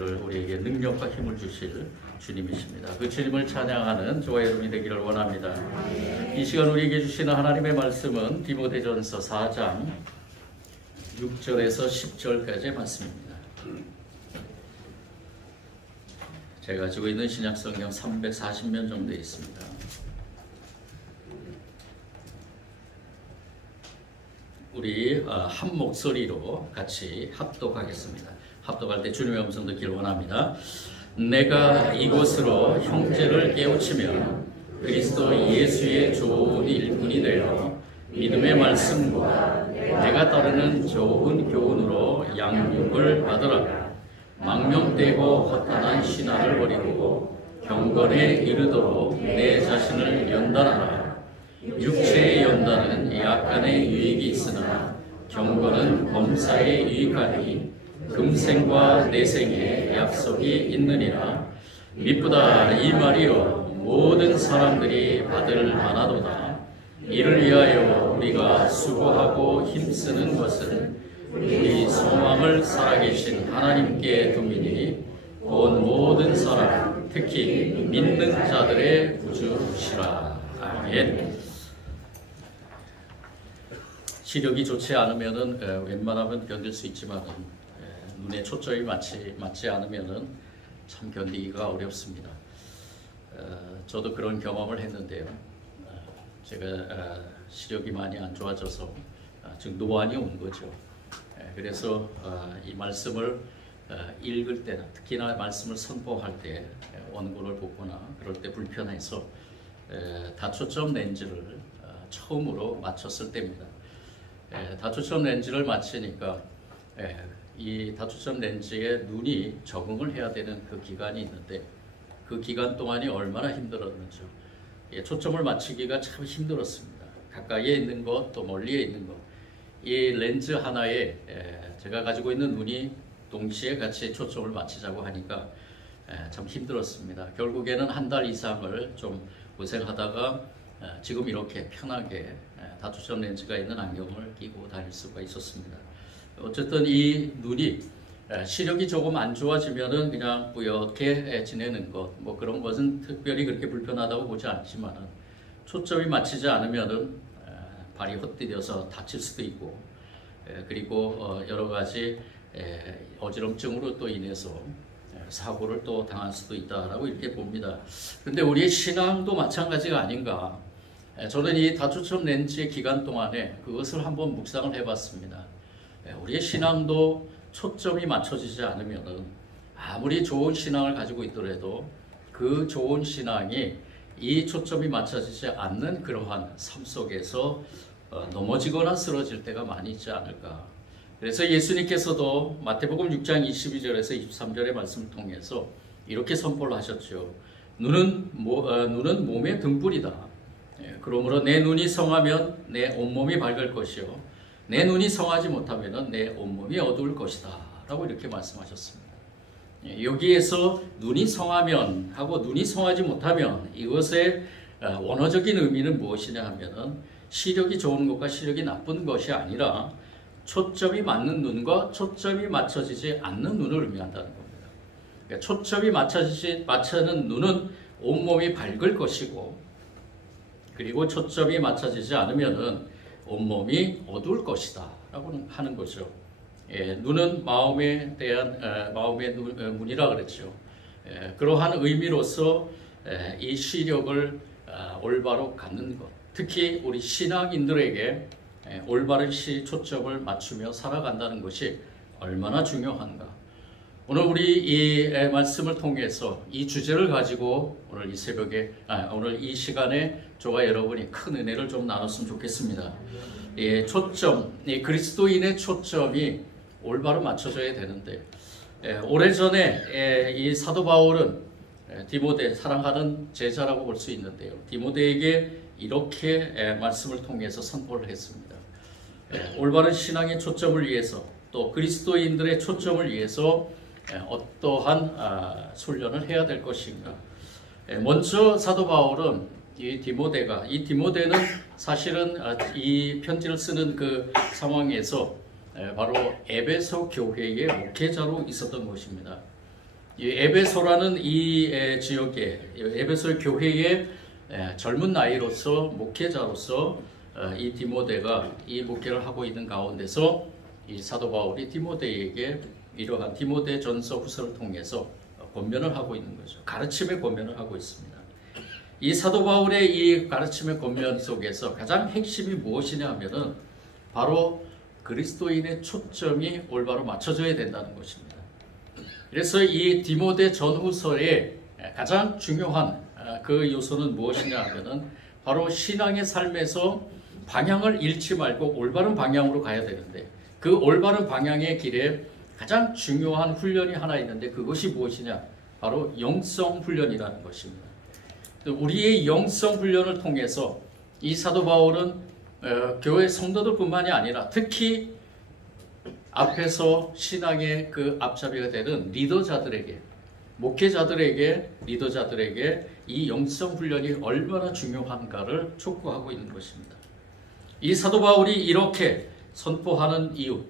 우리에게 능력과 힘을 주실 주님이십니다. 그 주님을 찬양하는 저와 여러분이 되기를 원합니다. 이 시간 우리에게 주시는 하나님의 말씀은 디모데전서 4장 6절에서 10절까지의 말씀입니다. 제가 가지고 있는 신약성경 340면 정도 있습니다. 우리 한 목소리로 같이 합독하겠습니다. 합독할 때 주님의 음성 듣기를 원합니다. 내가 이곳으로 형제를 깨우치면 그리스도 예수의 좋은 일꾼이 되어 믿음의 말씀과 내가 따르는 좋은 교훈으로 양육을 받으라. 망명되고 허탄한 신화를 버리고 경건에 이르도록 내 자신을 연단하라. 육체의 연단은 약간의 유익이 있으나 경건은 범사에 유익하니 금생과 내생에 약속이 있느니라. 미쁘다 이 말이요 모든 사람들이 받을 만하도다. 이를 위하여 우리가 수고하고 힘쓰는 것은 우리 소망을 살아계신 하나님께 둠이니 곧 모든 사람 특히 믿는 자들의 구주시라. 아멘. 시력이 좋지 않으면은 웬만하면 견딜 수 있지만은 눈에 초점이 맞지 않으면은 참 견디기가 어렵습니다. 저도 그런 경험을 했는데요. 제가 시력이 많이 안 좋아져서 즉 노안이 온 거죠. 그래서 이 말씀을 읽을 때나 특히나 말씀을 선포할 때 원고를 보거나 그럴 때 불편해서 다초점 렌즈를 처음으로 맞췄을 때입니다. 다초점 렌즈를 맞추니까 이 다초점 렌즈에 눈이 적응을 해야 되는 그 기간이 있는데 그 기간 동안이 얼마나 힘들었는지요. 초점을 맞추기가 참 힘들었습니다. 가까이에 있는 것 또 멀리에 있는 것, 이 렌즈 하나에 제가 가지고 있는 눈이 동시에 같이 초점을 맞추자고 하니까 참 힘들었습니다. 결국에는 한 달 이상을 좀 고생하다가 지금 이렇게 편하게 다초점 렌즈가 있는 안경을 끼고 다닐 수가 있었습니다. 어쨌든 이 눈이 시력이 조금 안 좋아지면은 그냥 뿌옇게 지내는 것, 뭐 그런 것은 특별히 그렇게 불편하다고 보지 않지만은 초점이 맞추지 않으면은 발이 헛디뎌서 다칠 수도 있고, 그리고 여러 가지 어지럼증으로 또 인해서 사고를 또 당할 수도 있다라고 이렇게 봅니다. 그런데 우리의 신앙도 마찬가지가 아닌가. 저는 이 다초점 렌즈의 기간 동안에 그것을 한번 묵상을 해봤습니다. 우리의 신앙도 초점이 맞춰지지 않으면 아무리 좋은 신앙을 가지고 있더라도 그 좋은 신앙이 이 초점이 맞춰지지 않는 그러한 삶 속에서 넘어지거나 쓰러질 때가 많이 있지 않을까. 그래서 예수님께서도 마태복음 6장 22절에서 23절의 말씀을 통해서 이렇게 선포를 하셨죠. 눈은 몸의 등불이다. 그러므로 내 눈이 성하면 내 온몸이 밝을 것이요 내 눈이 성하지 못하면 내 온몸이 어두울 것이다 라고 이렇게 말씀하셨습니다. 여기에서 눈이 성하면 하고 눈이 성하지 못하면 이것의 원어적인 의미는 무엇이냐 하면은 시력이 좋은 것과 시력이 나쁜 것이 아니라 초점이 맞는 눈과 초점이 맞춰지지 않는 눈을 의미한다는 겁니다. 그러니까 초점이 맞춰는 눈은 온몸이 밝을 것이고, 그리고 초점이 맞춰지지 않으면은 온몸이 어두울 것이다 라고 하는 거죠. 눈은 마음에 대한 마음의 문이라 그랬죠. 그러한 의미로서 이 시력을 올바로 갖는 것, 특히 우리 신앙인들에게 올바른 초점을 맞추며 살아간다는 것이 얼마나 중요한가. 오늘 우리 이 말씀을 통해서 이 주제를 가지고 오늘 이 새벽에 오늘 이 시간에 저와 여러분이 큰 은혜를 좀 나눴으면 좋겠습니다. 초점, 그리스도인의 초점이 올바로 맞춰져야 되는데 오래전에 이 사도 바울은 디모데, 사랑하는 제자라고 볼 수 있는데요, 디모데에게 이렇게 말씀을 통해서 선포를 했습니다. 올바른 신앙의 초점을 위해서 또 그리스도인들의 초점을 위해서 어떠한 훈련을 해야 될 것인가. 먼저 사도 바울은 이 디모데는 사실은 이 편지를 쓰는 그 상황에서 바로 에베소 교회의 목회자로 있었던 것입니다. 이 에베소라는 이 지역에 에베소 교회의 젊은 나이로서 목회자로서 이 디모데가 이 목회를 하고 있는 가운데서 이 사도 바울이 디모데에게 이러한 디모데 전서 후서를 통해서 권면을 하고 있는 거죠. 가르침의 권면을 하고 있습니다. 이 사도 바울의 이 가르침의 권면 속에서 가장 핵심이 무엇이냐 하면은 바로 그리스도인의 초점이 올바로 맞춰져야 된다는 것입니다. 그래서 이 디모데 전후서의 가장 중요한 그 요소는 무엇이냐 하면은 바로 신앙의 삶에서 방향을 잃지 말고 올바른 방향으로 가야 되는데 그 올바른 방향의 길에 가장 중요한 훈련이 하나 있는데 그것이 무엇이냐? 바로 영성 훈련이라는 것입니다. 우리의 영성 훈련을 통해서 이 사도 바울은 교회 성도들뿐만이 아니라 특히 앞에서 신앙의 그 앞잡이가 되는 리더자들에게 리더자들에게 이 영성 훈련이 얼마나 중요한가를 촉구하고 있는 것입니다. 이 사도 바울이 이렇게 선포하는 이유,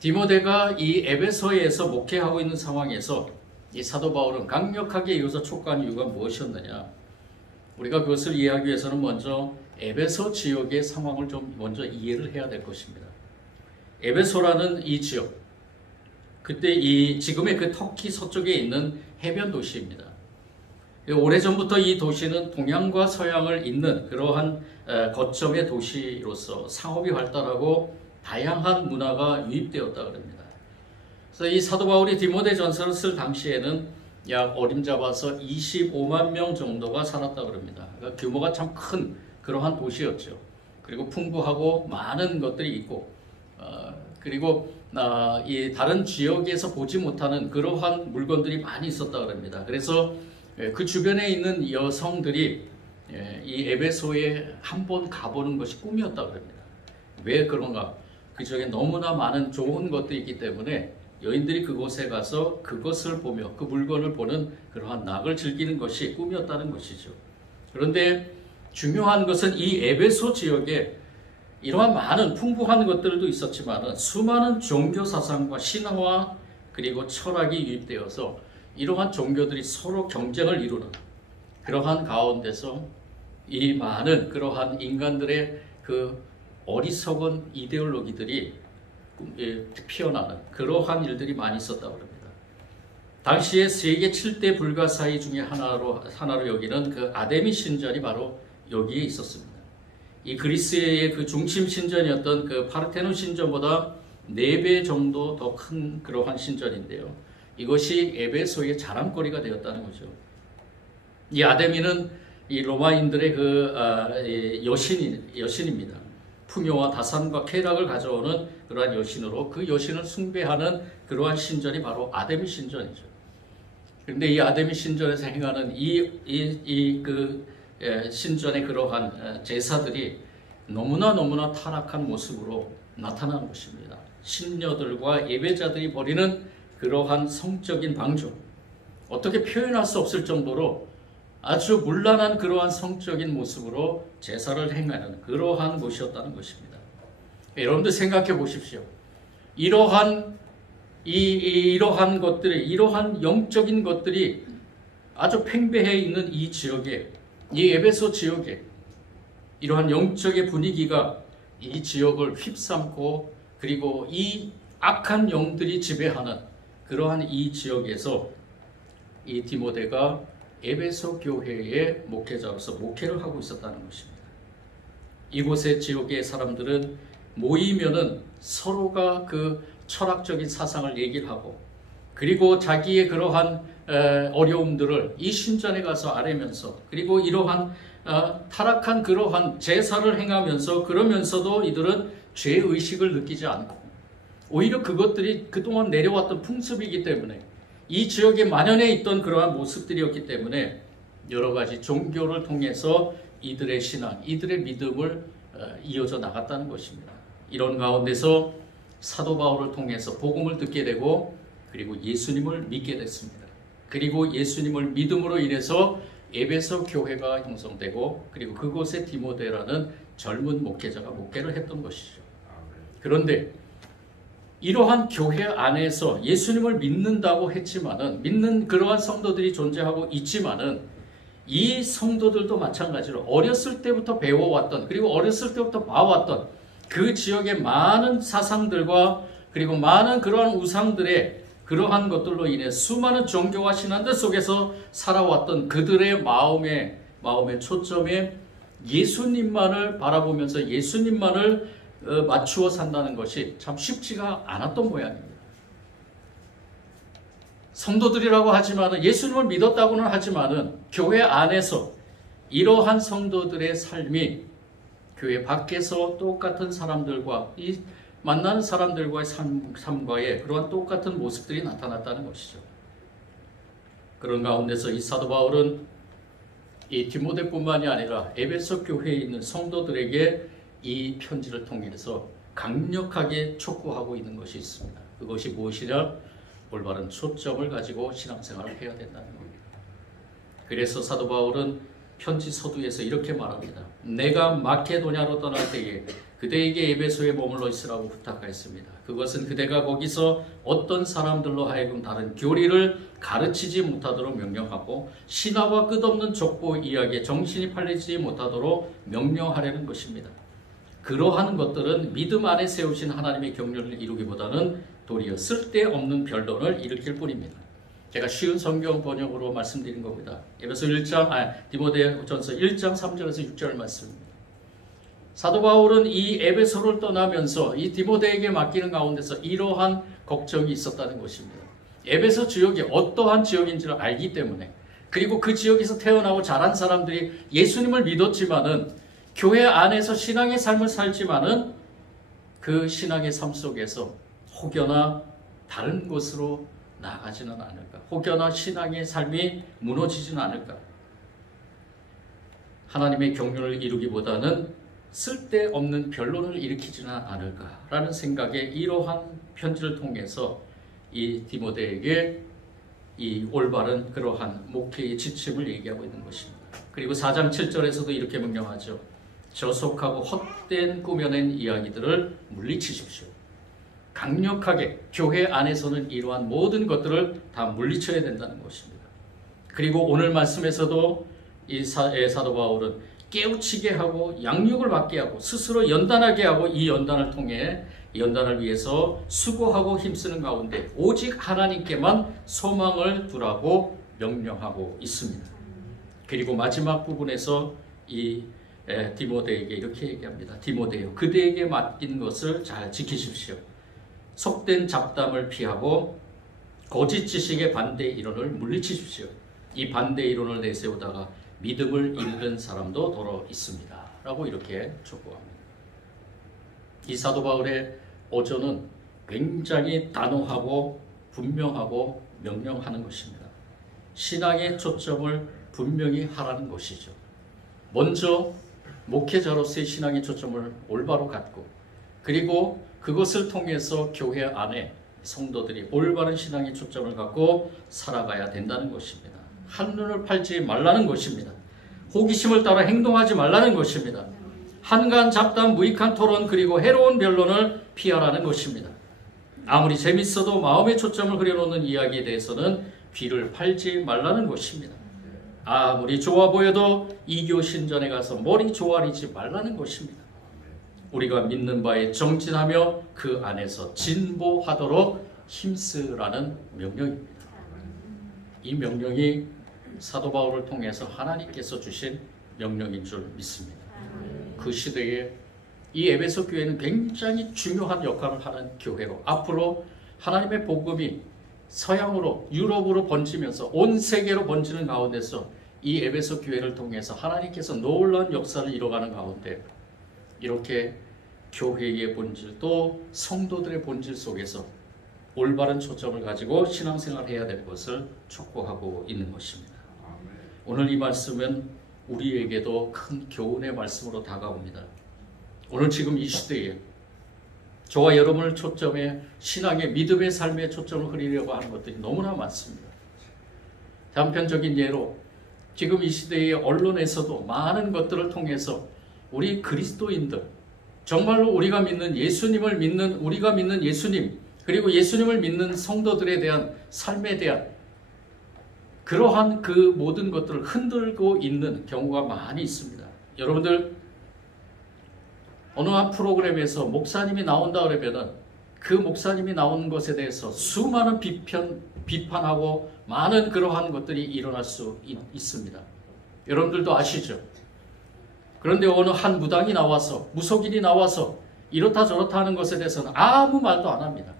디모데가 이 에베소에서 목회하고 있는 상황에서 이 사도 바울은 강력하게 이어서 촉구한 이유가 무엇이었느냐? 우리가 그것을 이해하기 위해서는 먼저 에베소 지역의 상황을 좀 먼저 이해를 해야 될 것입니다. 에베소라는 이 지역, 그때 이 지금의 그 터키 서쪽에 있는 해변 도시입니다. 오래전부터 이 도시는 동양과 서양을 잇는 그러한 거점의 도시로서 상업이 활달하고 다양한 문화가 유입되었다 그럽니다. 그래서 이 사도 바울이 디모데 전서를 쓸 당시에는 약 어림잡아서 25만 명 정도가 살았다 그럽니다. 그러니까 규모가 참 큰 그러한 도시였죠. 그리고 풍부하고 많은 것들이 있고 그리고 이 다른 지역에서 보지 못하는 그러한 물건들이 많이 있었다 그럽니다. 그래서 그 주변에 있는 여성들이 이 에베소에 한번 가보는 것이 꿈이었다 그럽니다. 왜 그런가? 그 지역에 너무나 많은 좋은 것들이 있기 때문에 여인들이 그곳에 가서 그것을 보며 그 물건을 보는 그러한 낙을 즐기는 것이 꿈이었다는 것이죠. 그런데 중요한 것은 이 에베소 지역에 이러한 많은 풍부한 것들도 있었지만 수많은 종교 사상과 신화와 그리고 철학이 유입되어서 이러한 종교들이 서로 경쟁을 이루는 그러한 가운데서 이 많은 그러한 인간들의 그 어리석은 이데올로기들이 피어나는 그러한 일들이 많이 있었다고 합니다. 당시에 세계 7대 불가사의 중에 하나로 여기는 그 아데미 신전이 바로 여기에 있었습니다. 이 그리스의 그 중심 신전이었던 그 파르테논 신전보다 4배 정도 더 큰 그러한 신전인데요. 이것이 에베소의 자랑거리가 되었다는 거죠. 이 아데미는 이 로마인들의 그 여신입니다. 풍요와 다산과 쾌락을 가져오는 그러한 여신으로 그 여신을 숭배하는 그러한 신전이 바로 아데미 신전이죠. 그런데 이 아데미 신전에서 행하는 신전의 그러한 제사들이 너무나 타락한 모습으로 나타나는 것입니다. 신녀들과 예배자들이 벌이는 그러한 성적인 방조, 어떻게 표현할 수 없을 정도로 아주 문란한 그러한 성적인 모습으로 제사를 행하는 그러한 곳이었다는 것입니다. 여러분들 생각해 보십시오. 이러한 것들이, 이러한 영적인 것들이 아주 팽배해 있는 이 지역에, 이 에베소 지역에 이러한 영적의 분위기가 이 지역을 휩삼고 그리고 이 악한 영들이 지배하는 그러한 이 지역에서 이 디모데가 에베소 교회의 목회자로서 목회를 하고 있었다는 것입니다. 이곳의 지역의 사람들은 모이면은 서로가 그 철학적인 사상을 얘기를 하고 그리고 자기의 그러한 어려움들을 이 신전에 가서 아뢰면서 그리고 이러한 타락한 그러한 제사를 행하면서 그러면서도 이들은 죄의식을 느끼지 않고 오히려 그것들이 그동안 내려왔던 풍습이기 때문에 이 지역에 만연해 있던 그러한 모습들이었기 때문에 여러 가지 종교를 통해서 이들의 신앙, 이들의 믿음을 이어져 나갔다는 것입니다. 이런 가운데서 사도 바울을 통해서 복음을 듣게 되고 그리고 예수님을 믿게 됐습니다. 그리고 예수님을 믿음으로 인해서 에베소 교회가 형성되고 그리고 그곳에 디모데라는 젊은 목회자가 목회를 했던 것이죠. 그런데 이러한 교회 안에서 예수님을 믿는다고 했지만은, 믿는 그러한 성도들이 존재하고 있지만은, 이 성도들도 마찬가지로 어렸을 때부터 배워왔던, 그리고 어렸을 때부터 봐왔던 그 지역의 많은 사상들과 그리고 많은 그러한 우상들의 그러한 것들로 인해 수많은 종교와 신앙들 속에서 살아왔던 그들의 마음의 초점에 예수님만을 바라보면서 예수님만을 맞추어 산다는 것이 참 쉽지가 않았던 모양입니다. 성도들이라고 하지만은, 예수님을 믿었다고는 하지만은 교회 안에서 이러한 성도들의 삶이 교회 밖에서 똑같은 사람들과 이 만나는 사람들과의 삶과의 그러한 똑같은 모습들이 나타났다는 것이죠. 그런 가운데서 이 사도 바울은 이 디모데뿐만이 아니라 에베소 교회에 있는 성도들에게 이 편지를 통해서 강력하게 촉구하고 있는 것이 있습니다. 그것이 무엇이냐? 올바른 초점을 가지고 신앙생활을 해야 된다는 겁니다. 그래서 사도 바울은 편지 서두에서 이렇게 말합니다. 내가 마케도냐로 떠날 때에 그대에게 에베소에 머물러 있으라고 부탁하였습니다. 그것은 그대가 거기서 어떤 사람들로 하여금 다른 교리를 가르치지 못하도록 명령하고 신화와 끝없는 족보 이야기에 정신이 팔리지 못하도록 명령하려는 것입니다. 그러한 것들은 믿음 안에 세우신 하나님의 경륜을 이루기보다는 도리어 쓸데없는 변론을 일으킬 뿐입니다. 제가 쉬운 성경 번역으로 말씀드린 겁니다. 에베소 1장, 디모데전서 1장 3절에서 6절 말씀입니다. 사도 바울은 이 에베소를 떠나면서 이 디모데에게 맡기는 가운데서 이러한 걱정이 있었다는 것입니다. 에베소 지역이 어떠한 지역인지를 알기 때문에, 그리고 그 지역에서 태어나고 자란 사람들이 예수님을 믿었지만은 교회 안에서 신앙의 삶을 살지만은 그 신앙의 삶 속에서 혹여나 다른 곳으로 나아가지는 않을까, 혹여나 신앙의 삶이 무너지지는 않을까, 하나님의 경륜을 이루기보다는 쓸데없는 변론을 일으키지는 않을까라는 생각에 이러한 편지를 통해서 이 디모데에게 이 올바른 그러한 목회의 지침을 얘기하고 있는 것입니다. 그리고 4장 7절에서도 이렇게 명령하죠. 저속하고 헛된 꾸며낸 이야기들을 물리치십시오. 강력하게 교회 안에서는 이러한 모든 것들을 다 물리쳐야 된다는 것입니다. 그리고 오늘 말씀에서도 이 사도 바울은 깨우치게 하고 양육을 받게 하고 스스로 연단하게 하고 이 연단을 통해 연단을 위해서 수고하고 힘쓰는 가운데 오직 하나님께만 소망을 두라고 명령하고 있습니다. 그리고 마지막 부분에서 이 디모데에게 이렇게 얘기합니다. 디모데요, 그대에게 맡긴 것을 잘 지키십시오. 속된 잡담을 피하고 거짓 지식의 반대 이론을 물리치십시오. 이 반대 이론을 내세우다가 믿음을 잃는 사람도 더러 있습니다. 라고 이렇게 촉구합니다. 이 사도 바울의 어조는 굉장히 단호하고 분명하고 명령하는 것입니다. 신앙의 초점을 분명히 하라는 것이죠. 먼저 목회자로서의 신앙의 초점을 올바로 갖고, 그리고 그것을 통해서 교회 안에 성도들이 올바른 신앙의 초점을 갖고 살아가야 된다는 것입니다. 한눈을 팔지 말라는 것입니다. 호기심을 따라 행동하지 말라는 것입니다. 한간 잡담, 무익한 토론, 그리고 해로운 변론을 피하라는 것입니다. 아무리 재밌어도 마음의 초점을 그려놓는 이야기에 대해서는 귀를 팔지 말라는 것입니다. 아무리 좋아 보여도 이교 신전에 가서 머리 조아리지 말라는 것입니다. 우리가 믿는 바에 정진하며 그 안에서 진보하도록 힘쓰라는 명령입니다. 이 명령이 사도 바울을 통해서 하나님께서 주신 명령인 줄 믿습니다. 그 시대에 이 에베소 교회는 굉장히 중요한 역할을 하는 교회로, 앞으로 하나님의 복음이 서양으로, 유럽으로 번지면서 온 세계로 번지는 가운데서 이 에베소 교회를 통해서 하나님께서 놀라운 역사를 이뤄가는 가운데 이렇게 교회의 본질, 또 성도들의 본질 속에서 올바른 초점을 가지고 신앙생활을 해야 될 것을 촉구하고 있는 것입니다. 오늘 이 말씀은 우리에게도 큰 교훈의 말씀으로 다가옵니다. 오늘 지금 이 시대에 저와 여러분을 초점에 신앙의 믿음의 삶의 초점을 흐리려고 하는 것들이 너무나 많습니다. 단편적인 예로 지금 이 시대의 언론에서도 많은 것들을 통해서 우리 그리스도인들, 정말로 우리가 믿는 예수님을 믿는, 우리가 믿는 예수님, 그리고 예수님을 믿는 성도들에 대한 삶에 대한 그러한 그 모든 것들을 흔들고 있는 경우가 많이 있습니다. 여러분들 어느 한 프로그램에서 목사님이 나온다 그러면은 그 목사님이 나오는 것에 대해서 수많은 비판하고 많은 그러한 것들이 일어날 수 있습니다. 여러분들도 아시죠? 그런데 어느 한 무당이 나와서 무속인이 나와서 이렇다 저렇다 하는 것에 대해서는 아무 말도 안 합니다.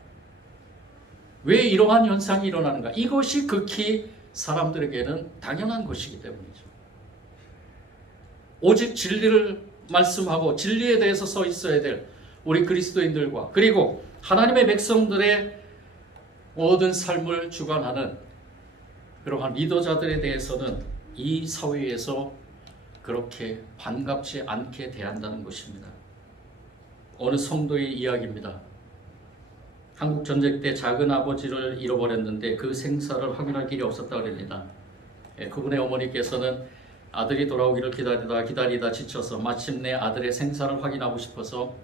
왜 이러한 현상이 일어나는가? 이것이 극히 사람들에게는 당연한 것이기 때문이죠. 오직 진리를 말씀하고 진리에 대해서 서 있어야 될 우리 그리스도인들과 그리고 하나님의 백성들의 모든 삶을 주관하는 그러한 리더자들에 대해서는 이 사회에서 그렇게 반갑지 않게 대한다는 것입니다. 어느 성도의 이야기입니다. 한국 전쟁 때 작은 아버지를 잃어버렸는데 그 생사를 확인할 길이 없었다고 합니다. 그분의 어머니께서는 아들이 돌아오기를 기다리다 지쳐서 마침내 아들의 생사를 확인하고 싶어서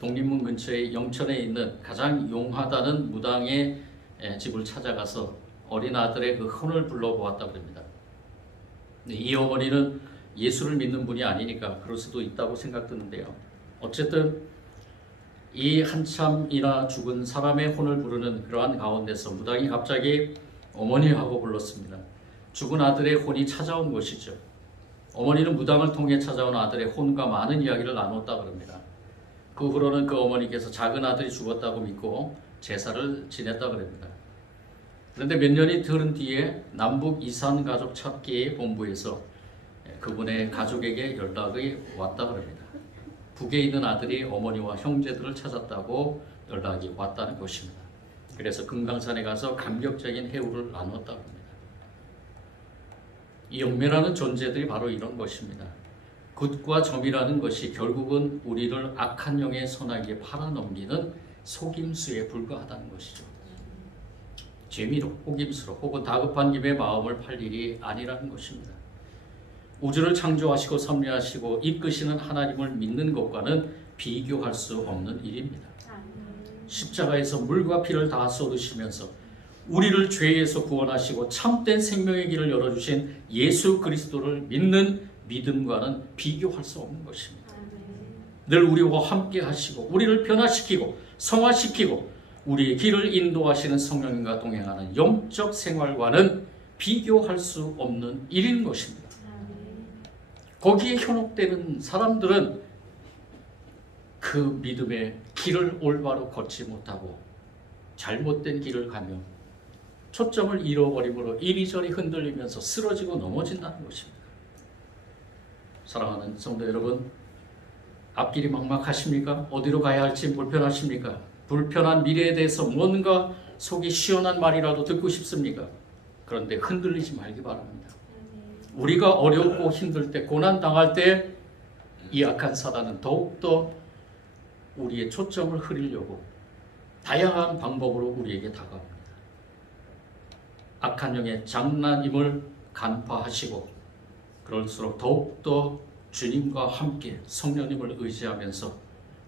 독립문 근처에 영천에 있는 가장 용하다는 무당의 집을 찾아가서 어린 아들의 그 혼을 불러보았다고 합니다. 이 어머니는 예수를 믿는 분이 아니니까 그럴 수도 있다고 생각드는데요. 어쨌든 이 한참이나 죽은 사람의 혼을 부르는 그러한 가운데서 무당이 갑자기 어머니하고 불렀습니다. 죽은 아들의 혼이 찾아온 것이죠. 어머니는 무당을 통해 찾아온 아들의 혼과 많은 이야기를 나눴다고 합니다. 그 후로는 그 어머니께서 작은 아들이 죽었다고 믿고 제사를 지냈다고 합니다. 그런데 몇 년이 흐른 뒤에 남북 이산 가족 찾기 본부에서 그분의 가족에게 연락이 왔다고 합니다. 북에 있는 아들이 어머니와 형제들을 찾았다고 연락이 왔다는 것입니다. 그래서 금강산에 가서 감격적인 해우를 나눴다고 합니다. 이 영매라는 존재들이 바로 이런 것입니다. 굿과 점이라는 것이 결국은 우리를 악한 영의 선악에 팔아넘기는 속임수에 불과하다는 것이죠. 재미로, 호김수로 혹은 다급한 김에 마음을 팔 일이 아니라는 것입니다. 우주를 창조하시고 섭리하시고 이끄시는 하나님을 믿는 것과는 비교할 수 없는 일입니다. 십자가에서 물과 피를 다 쏟으시면서 우리를 죄에서 구원하시고 참된 생명의 길을 열어주신 예수 그리스도를 믿는 믿음과는 비교할 수 없는 것입니다. 늘 우리와 함께 하시고 우리를 변화시키고 성화시키고 우리의 길을 인도하시는 성령님과 동행하는 영적 생활과는 비교할 수 없는 일인 것입니다. 거기에 현혹되는 사람들은 그 믿음의 길을 올바로 걷지 못하고 잘못된 길을 가며 초점을 잃어버림으로 이리저리 흔들리면서 쓰러지고 넘어진다는 것입니다. 사랑하는 성도 여러분, 앞길이 막막하십니까? 어디로 가야 할지 불편하십니까? 불편한 미래에 대해서 뭔가 속이 시원한 말이라도 듣고 싶습니까? 그런데 흔들리지 말기 바랍니다. 우리가 어렵고 힘들 때, 고난당할 때 이 악한 사단은 더욱더 우리의 초점을 흐리려고 다양한 방법으로 우리에게 다가옵니다. 악한 영의 장난임을 간파하시고 그럴수록 더욱더 주님과 함께 성령님을 의지하면서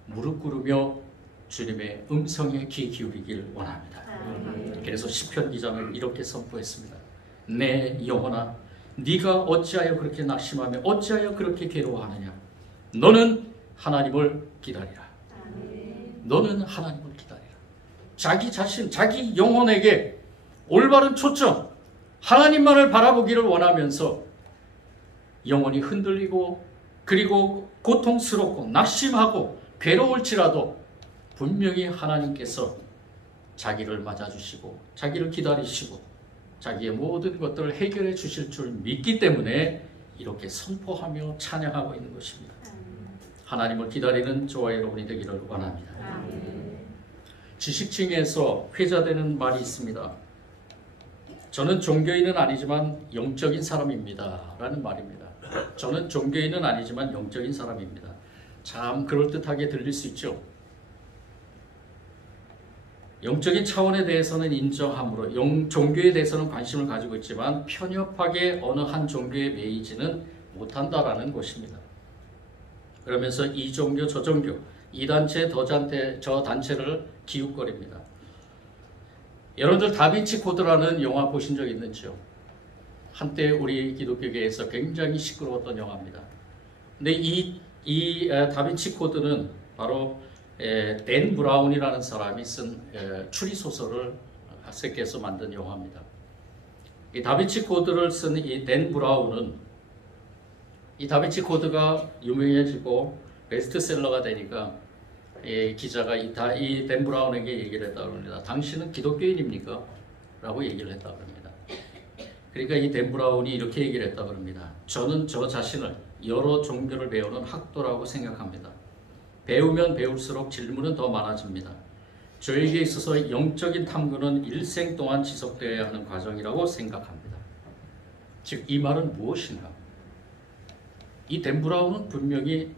무릎 꿇으며 주님의 음성에 귀 기울이길 원합니다. 그래서 시편 기자는 이렇게 선포했습니다. 내 영혼아, 네가 어찌하여 그렇게 낙심하며 어찌하여 그렇게 괴로워하느냐? 너는 하나님을 기다리라. 너는 하나님을 기다리라. 자기 자신, 자기 영혼에게 올바른 초점, 하나님만을 바라보기를 원하면서 영혼이 흔들리고 그리고 고통스럽고 낙심하고 괴로울지라도 분명히 하나님께서 자기를 맞아주시고 자기를 기다리시고 자기의 모든 것들을 해결해 주실 줄 믿기 때문에 이렇게 선포하며 찬양하고 있는 것입니다. 하나님을 기다리는 저와 여러분이 되기를 원합니다. 지식층에서 회자되는 말이 있습니다. 저는 종교인은 아니지만 영적인 사람입니다 라는 말입니다. 저는 종교인은 아니지만 영적인 사람입니다. 참 그럴듯하게 들릴 수 있죠. 영적인 차원에 대해서는 인정함으로 종교에 대해서는 관심을 가지고 있지만 편협하게 어느 한 종교에 매이지는 못한다라는 것입니다. 그러면서 이 종교 저 종교, 이 단체 저 단체를 기웃거립니다. 여러분들 다빈치 코드라는 영화 보신 적 있는지요? 한때 우리 기독교계에서 굉장히 시끄러웠던 영화입니다. 근데 이 다빈치 코드는 바로 댄 브라운이라는 사람이 쓴 추리소설을 합색해서 만든 영화입니다. 이 다빈치 코드를 쓴 이 댄 브라운은 이 다빈치 코드가 유명해지고 베스트셀러가 되니까 기자가 이 댄 브라운에게 얘기를 했다고 합니다. 당신은 기독교인입니까? 라고 얘기를 했다고 합니다. 그러니까 이 댄 브라운이 이렇게 얘기를 했다고 합니다. 저는 저 자신을 여러 종교를 배우는 학도라고 생각합니다. 배우면 배울수록 질문은 더 많아집니다. 저에게 있어서 영적인 탐구는 일생 동안 지속되어야 하는 과정이라고 생각합니다. 즉, 이 말은 무엇인가? 이 댄 브라운은 분명히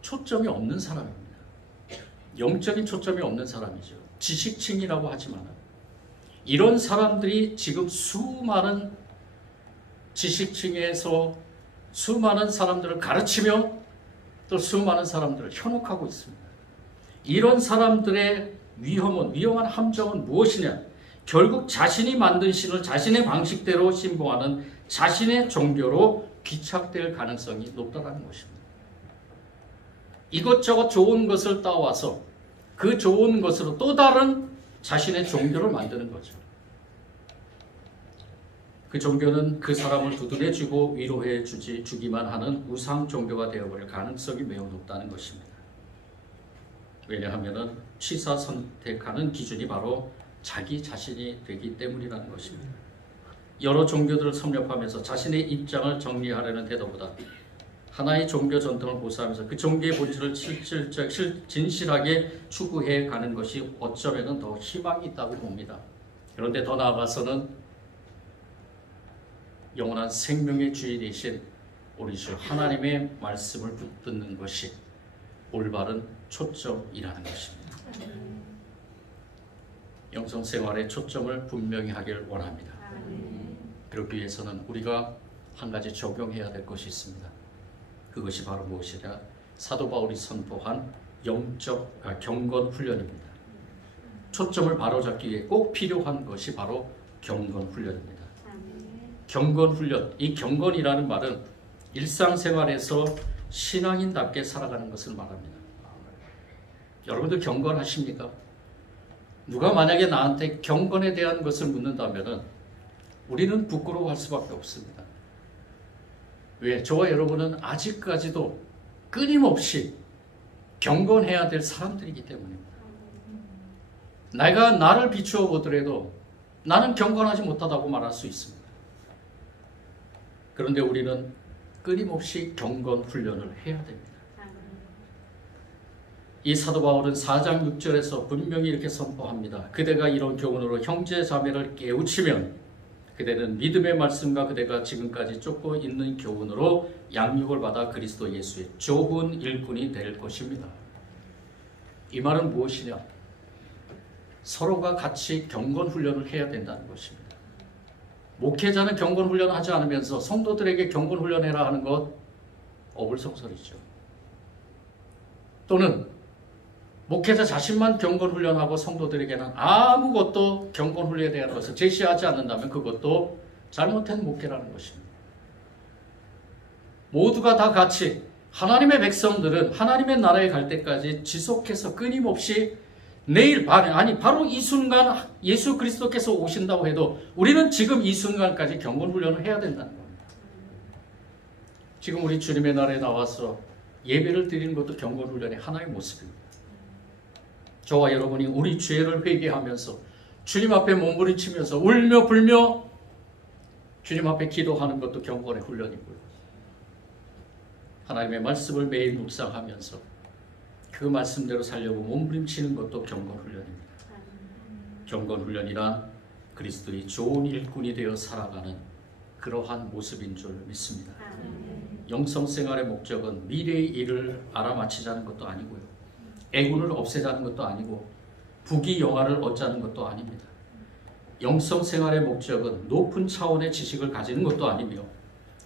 초점이 없는 사람입니다. 영적인 초점이 없는 사람이죠. 지식층이라고 하지만 이런 사람들이 지금 수많은 지식층에서 수많은 사람들을 가르치며 또 수많은 사람들을 현혹하고 있습니다. 이런 사람들의 위험한 함정은 무엇이냐? 결국 자신이 만든 신을 자신의 방식대로 신봉하는 자신의 종교로 귀착될 가능성이 높다는 것입니다. 이것저것 좋은 것을 따와서 그 좋은 것으로 또 다른 자신의 종교를 만드는 거죠. 그 종교는 그 사람을 두둔해주고 주기만 하는 우상 종교가 되어버릴 가능성이 매우 높다는 것입니다. 왜냐하면 취사 선택하는 기준이 바로 자기 자신이 되기 때문이라는 것입니다. 여러 종교들을 섭렵하면서 자신의 입장을 정리하려는 태도보다 하나의 종교 전통을 고수하면서 그 종교의 본질을 진실하게 추구해 가는 것이 어쩌면 더 희망이 있다고 봅니다. 그런데 더 나아가서는 영원한 생명의 주인이신 우리 주 하나님의 말씀을 붙드는 것이 올바른 초점이라는 것입니다. 영성생활의 초점을 분명히 하길 원합니다. 그러기 위해서는 우리가 한 가지 적용해야 될 것이 있습니다. 그것이 바로 무엇이냐? 사도 바울이 선포한 영적 경건 훈련입니다. 초점을 바로잡기 위해 꼭 필요한 것이 바로 경건 훈련입니다. 경건 훈련, 이 경건이라는 말은 일상생활에서 신앙인답게 살아가는 것을 말합니다. 여러분들 경건하십니까? 누가 만약에 나한테 경건에 대한 것을 묻는다면 우리는 부끄러워할 수밖에 없습니다. 왜? 저와 여러분은 아직까지도 끊임없이 경건해야 될 사람들이기 때문입니다. 내가 나를 비추어 보더라도 나는 경건하지 못하다고 말할 수 있습니다. 그런데 우리는 끊임없이 경건 훈련을 해야 됩니다. 이 사도 바울은 4장 6절에서 분명히 이렇게 선포합니다. 그대가 이런 교훈으로 형제 자매를 깨우치면 그대는 믿음의 말씀과 그대가 지금까지 쫓고 있는 교훈으로 양육을 받아 그리스도 예수의 좋은 일꾼이 될 것입니다. 이 말은 무엇이냐? 서로가 같이 경건 훈련을 해야 된다는 것입니다. 목회자는 경건 훈련을 하지 않으면서 성도들에게 경건 훈련해라 하는 것 어불성설이죠. 또는 목회자 자신만 경건 훈련하고 성도들에게는 아무것도 경건 훈련에 대한 것을 제시하지 않는다면 그것도 잘못된 목회라는 것입니다. 모두가 다 같이 하나님의 백성들은 하나님의 나라에 갈 때까지 지속해서 끊임없이 내일 바로 이 순간 예수 그리스도께서 오신다고 해도 우리는 지금 이 순간까지 경건 훈련을 해야 된다는 겁니다. 지금 우리 주님의 날에 나와서 예배를 드리는 것도 경건 훈련의 하나의 모습입니다. 저와 여러분이 우리 죄를 회개하면서 주님 앞에 몸부림치면서 울며 불며 주님 앞에 기도하는 것도 경건의 훈련이고요. 하나님의 말씀을 매일 묵상하면서 그 말씀대로 살려고 몸부림치는 것도 경건 훈련입니다. 경건 훈련이란 그리스도의 좋은 일꾼이 되어 살아가는 그러한 모습인 줄 믿습니다. 영성생활의 목적은 미래의 일을 알아맞히자는 것도 아니고요. 애군을 없애자는 것도 아니고 부귀영화를 얻자는 것도 아닙니다. 영성생활의 목적은 높은 차원의 지식을 가지는 것도 아니며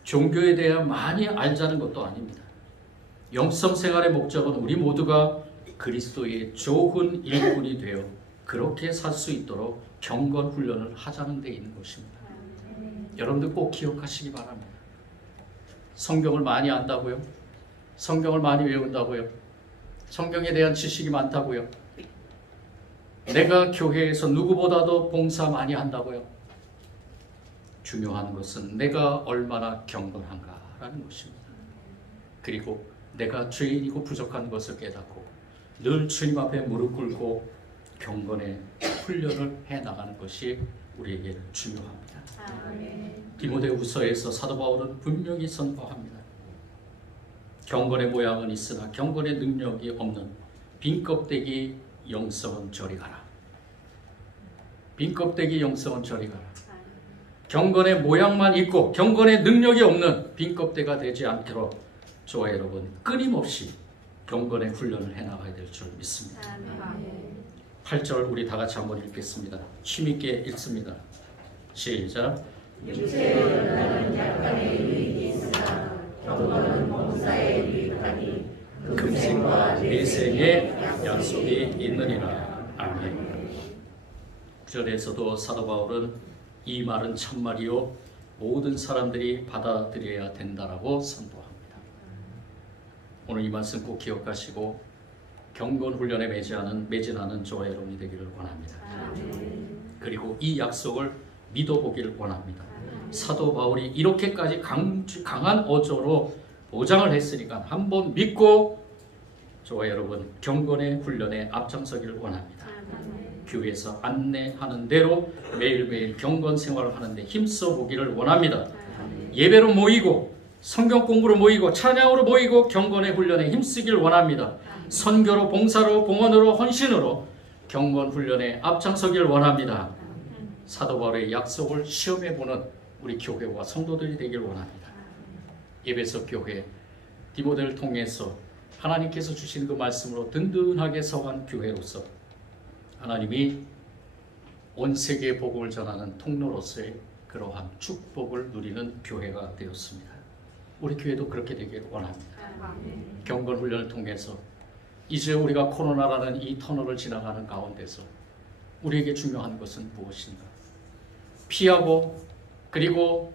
종교에 대해 많이 알자는 것도 아닙니다. 영성생활의 목적은 우리 모두가 그리스도의 좋은 일꾼이 되어 그렇게 살 수 있도록 경건 훈련을 하자는 데 있는 것입니다. 여러분들 꼭 기억하시기 바랍니다. 성경을 많이 안다고요? 성경을 많이 외운다고요? 성경에 대한 지식이 많다고요? 내가 교회에서 누구보다도 봉사 많이 한다고요? 중요한 것은 내가 얼마나 경건한가라는 것입니다. 그리고 내가 죄인이고 부족한 것을 깨닫고 늘 주님 앞에 무릎 꿇고 경건의 훈련을 해나가는 것이 우리에게 중요합니다. 디모데후서에서 사도 바울은 분명히 선포합니다. 경건의 모양은 있으나 경건의 능력이 없는 빈껍데기 영성은 저리 가라. 빈껍데기 영성은 저리 가라. 경건의 모양만 있고 경건의 능력이 없는 빈껍데기가 되지 않도록 저와 여러분 끊임없이 경건의 훈련을 해나가야 될 줄 믿습니다. 8절 우리 다 같이 한번 읽겠습니다. 힘있게 읽습니다. 시작. 육체의 연단은 약간의 유익이 있으나 경건은 봉사에 유익하니 금생과 내생의 약속이 있느니라. 아멘. 9절에서도 사도 바울은 이 말은 참말이요 모든 사람들이 받아들여야 된다라고 선포합니다. 오늘 이 말씀 꼭 기억하시고 경건 훈련에 매진하는 저와 여러분이 되기를 원합니다. 그리고 이 약속을 믿어보기를 원합니다. 사도 바울이 이렇게까지 강한 어조로 보장을 했으니까 한번 믿고 저와 여러분 경건의 훈련에 앞장서기를 원합니다. 교회에서 안내하는 대로 매일매일 경건 생활을 하는데 힘써 보기를 원합니다. 예배로 모이고 성경 공부로 모이고 찬양으로 모이고 경건의 훈련에 힘쓰길 원합니다. 선교로 봉사로 봉헌으로 헌신으로 경건 훈련에 앞장서길 원합니다. 사도 바울의 약속을 시험해보는 우리 교회와 성도들이 되길 원합니다. 에베소 교회 디모데를 통해서 하나님께서 주신 그 말씀으로 든든하게 서간 교회로서 하나님이 온 세계에 복음을 전하는 통로로서의 그러한 축복을 누리는 교회가 되었습니다. 우리 교회도 그렇게 되길 원합니다. 경건 훈련을 통해서 이제 우리가 코로나라는 이 터널을 지나가는 가운데서 우리에게 중요한 것은 무엇인가? 피하고 그리고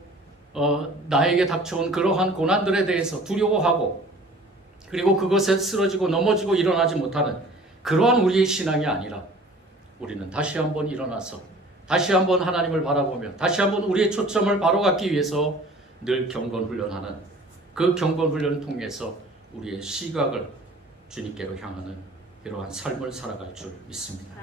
나에게 닥쳐온 그러한 고난들에 대해서 두려워하고 그리고 그것에 쓰러지고 넘어지고 일어나지 못하는 그러한 우리의 신앙이 아니라 우리는 다시 한번 일어나서 다시 한번 하나님을 바라보며 다시 한번 우리의 초점을 바로 갖기 위해서 늘 경건 훈련하는 그 경건 훈련을 통해서 우리의 시각을 주님께로 향하는 이러한 삶을 살아갈 줄 믿습니다.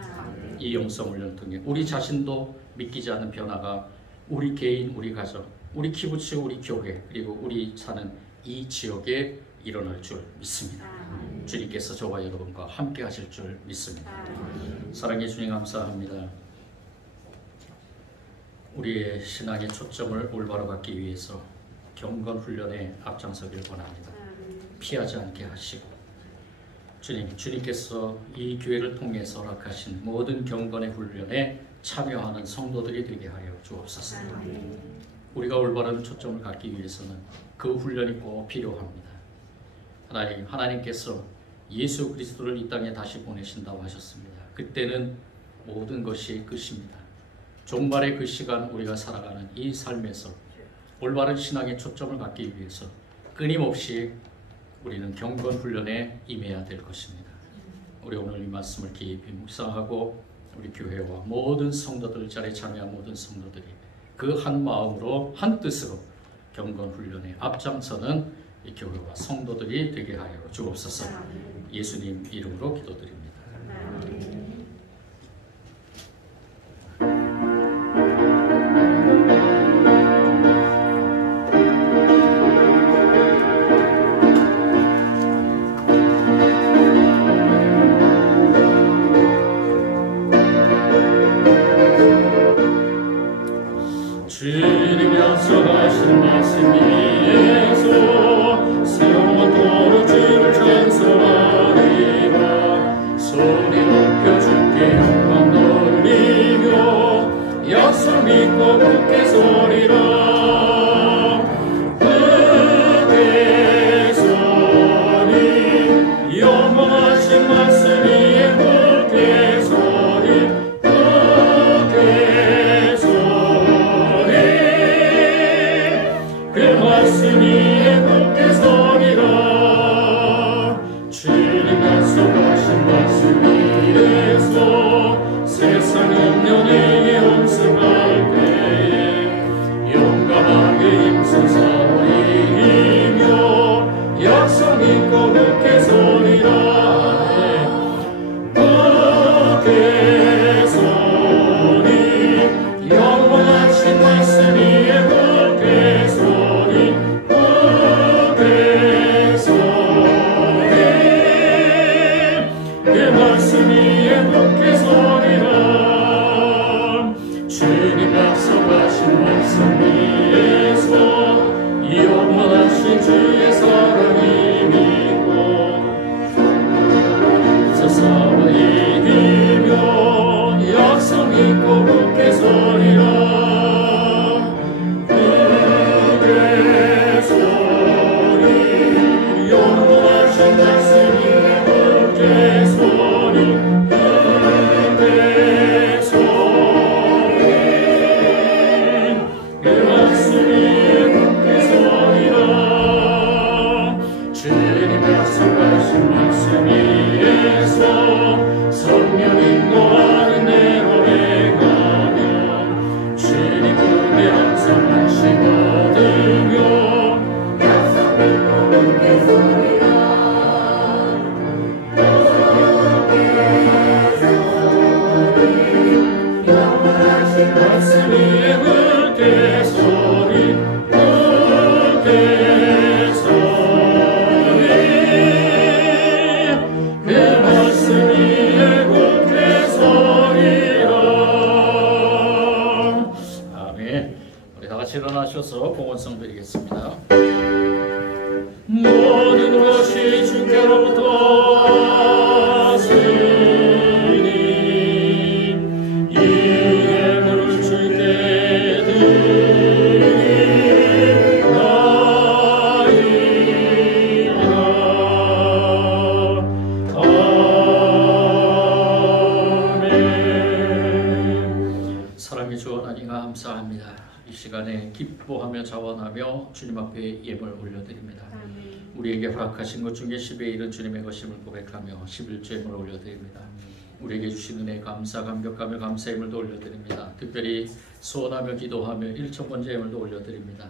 이 영성 훈련을 통해 우리 자신도 믿기지 않는 변화가 우리 개인, 우리 가정, 우리 키부츠, 우리 교회 그리고 우리 사는 이 지역에 일어날 줄 믿습니다. 주님께서 저와 여러분과 함께 하실 줄 믿습니다. 사랑의 주님 감사합니다. 우리의 신앙의 초점을 올바로 갖기 위해서 경건 훈련에 앞장서길 원합니다. 피하지 않게 하시고 주님께서 이 교회를 통해서 허락하신 모든 경건의 훈련에 참여하는 성도들이 되게 하여 주옵소서. 우리가 올바른 초점을 갖기 위해서는 그 훈련이 꼭 필요합니다. 하나님께서 예수 그리스도를 이 땅에 다시 보내신다고 하셨습니다. 그때는 모든 것이 끝입니다. 종말의 그 시간 우리가 살아가는 이 삶에서 올바른 신앙의 초점을 갖기 위해서 끊임없이 우리는 경건 훈련에 임해야 될 것입니다. 우리 오늘 이 말씀을 깊이 묵상하고 우리 교회와 모든 성도들 자리에 참여한 모든 성도들이 그 한 마음으로 한 뜻으로 경건 훈련에 앞장서는 이 교회와 성도들이 되게 하여 주옵소서. 예수님 이름으로 기도드립니다. 주님 약속하신 말씀 위에서 영원토록 주를 찬송하리라. 소리 높여 주께 영광 돌리며 약속 믿고 굳게 서리라. 굳게 서리 영원하신 말씀 위에 굳게 서리. 굳게 올려서 봉헌성 드리겠습니다. 모든 것이 주께로부터 왔으니 이 예물을 주께 드리나이다. 아멘. 사랑의 주 하나님 감사합니다. 이 시간에 기뻐하며 자원하며 주님 앞에 예물 올려드립니다. 우리에게 허락하신 것 중에 10의 1은 주님의 것임을 고백하며 11조임을 올려드립니다. 우리에게 주신 은혜 감사 감격하며 감사 예물도 올려드립니다. 특별히 소원하며 기도하며 1,000번째 예물도 올려드립니다.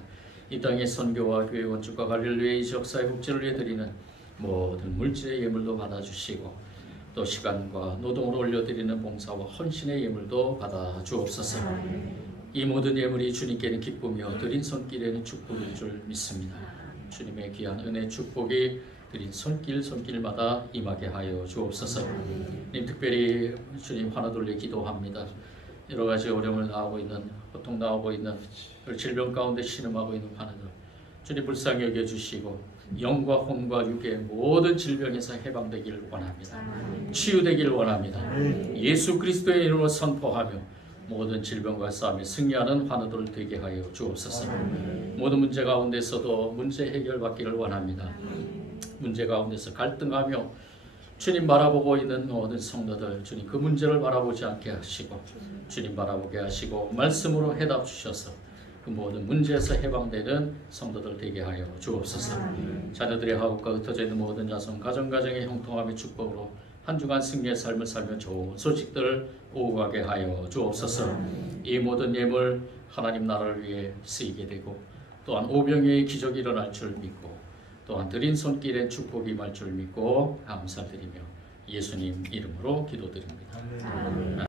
이 땅의 선교와 교회 건축과 관리를 위해 이 지역사회 복지를 위해 드리는 모든 물질의 예물도 받아주시고 또 시간과 노동으로 올려드리는 봉사와 헌신의 예물도 받아 주옵소서. 이 모든 예물이 주님께는 기쁨이요 드린 손길에는 축복일 줄 믿습니다. 주님의 귀한 은혜 축복이 드린 손길마다 임하게 하여 주옵소서. 님 특별히 주님 하나 둘러 기도합니다. 여러 가지 어려움을 당하고 있는 고통 당하고 있는 질병 가운데 신음하고 있는 환우들 주님 불쌍히 여겨주시고 영과 혼과 육의 모든 질병에서 해방되기를 원합니다. 치유되기를 원합니다. 예수 그리스도의 이름으로 선포하며 모든 질병과 싸움에 승리하는 환우들 되게 하여 주옵소서. 모든 문제 가운데서도 문제 해결받기를 원합니다. 문제 가운데서 갈등하며 주님 바라보고 있는 모든 성도들 주님 그 문제를 바라보지 않게 하시고 주님 바라보게 하시고 말씀으로 해답 주셔서 그 모든 문제에서 해방되는 성도들 되게 하여 주옵소서. 자녀들의 하옥과 흩어져 있는 모든 자손 가정가정의 형통함의 축복으로 한 주간 승리의 삶을 살며 좋은 소식들을 오고 가게 하여 주옵소서. 이 모든 예물 하나님 나라를 위해 쓰이게 되고 또한 오병이의 기적이 일어날 줄 믿고 또한 드린 손길에 축복이 임할 줄 믿고 감사드리며 예수님 이름으로 기도드립니다.